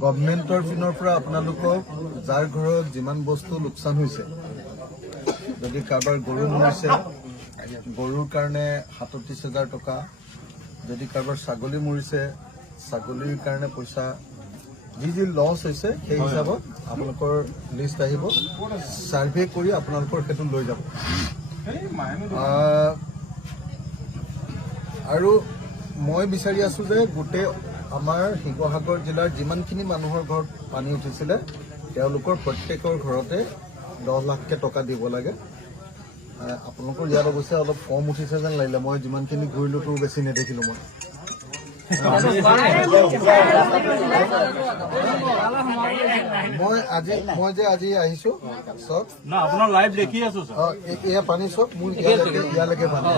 গভৰ্ণমেণ্টৰ পিনৰ পৰা আপোনালোকক যাৰ ঘৰত যিমান বস্তু লোকচান হৈছে, যদি কাৰোবাৰ গৰু মৰিছে গৰুৰ কাৰণে 37,000 টকা, যদি কাৰোবাৰ ছাগলী মৰিছে ছাগলীৰ কাৰণে পইচা, যি যি লছ হৈছে সেই হিচাপত আপোনালোকৰ লিষ্ট আহিব, ছাৰ্ভে কৰি আপোনালোকৰ সেইটো লৈ যাব। আৰু মই বিচাৰি আছো যে গোটেই আমাৰ শিৱসাগৰ জিলাৰ যিমানখিনি মানুহৰ ঘৰত পানী উঠিছিলে তেওঁলোকৰ প্ৰত্যেকৰ ঘৰতে 10 লাখকে টকা দিব লাগে। আপোনালোকৰ ইয়াত অৱশ্যে অলপ কম উঠিছে যেন লাগিলে, মই যিমানখিনি ঘূৰিলোতো বেছি নেদেখিলো। মই যে আজি আহিছো চব আপোনাৰ লাইভ দেখি আছো এয়া পানী চব মোৰ ইয়ালৈকে পানী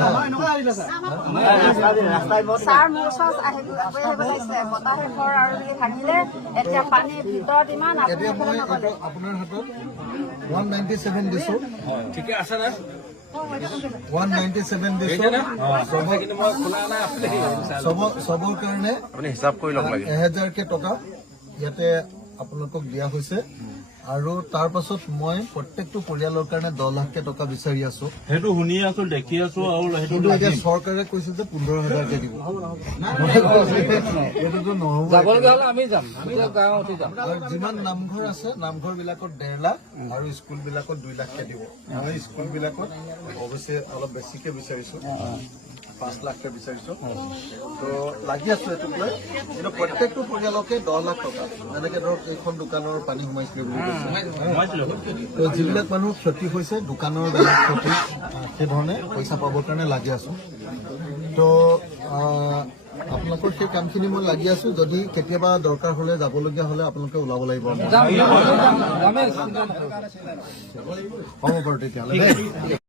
এতিয়া মই আপোনাৰ হাতত 197 দিছো। ঠিকে আছে না? 197 দিছো চবৰ কাৰণে হিচাপ কৰি ল'ব লাগে। 1000কে টকা ইয়াতে আপোনালোকক দিয়া হৈছে, আৰু তাৰ পাছত মই প্ৰত্যেকটো পৰিয়ালৰ কাৰণে 10 লাখকে টকা বিচাৰি আছো। সেইটো শুনি আছো, দেখি আছো, আৰু কিন্তু এতিয়া চৰকাৰে কৈছে যে 15,000কে দিব। এইটোতো নহ'ব। যিমান নামঘৰ আছে নামঘৰ বিলাকত 1.5 লাখ আৰু স্কুল বিলাকত 2 লাখকে দিব। মই স্কুল বিলাকত অৱশ্যে অলপ বেছিকে বিচাৰিছো, 5 লাখকে বিচাৰিছো। তো লাগি আছো এইটোক লৈ, কিন্তু প্ৰত্যেকটো পৰিয়ালকে 10 লাখ টকা, যেনেকে ধৰক এইখন দোকানৰ পানী সোমাইছিলে বুলি কৈছে, তো যিবিলাক মানুহৰ ক্ষতি হৈছে দোকানৰ বেলেগ ক্ষতি, সেইধৰণে পইচা পাবৰ কাৰণে লাগি আছো। তো আপোনালোকৰ সেই কামখিনি মই লাগি আছো। যদি কেতিয়াবা দৰকাৰ হলে যাবলগীয়া হলে আপোনালোকে ওলাব লাগিব। হ'ব বাৰু তেতিয়াহ'লে।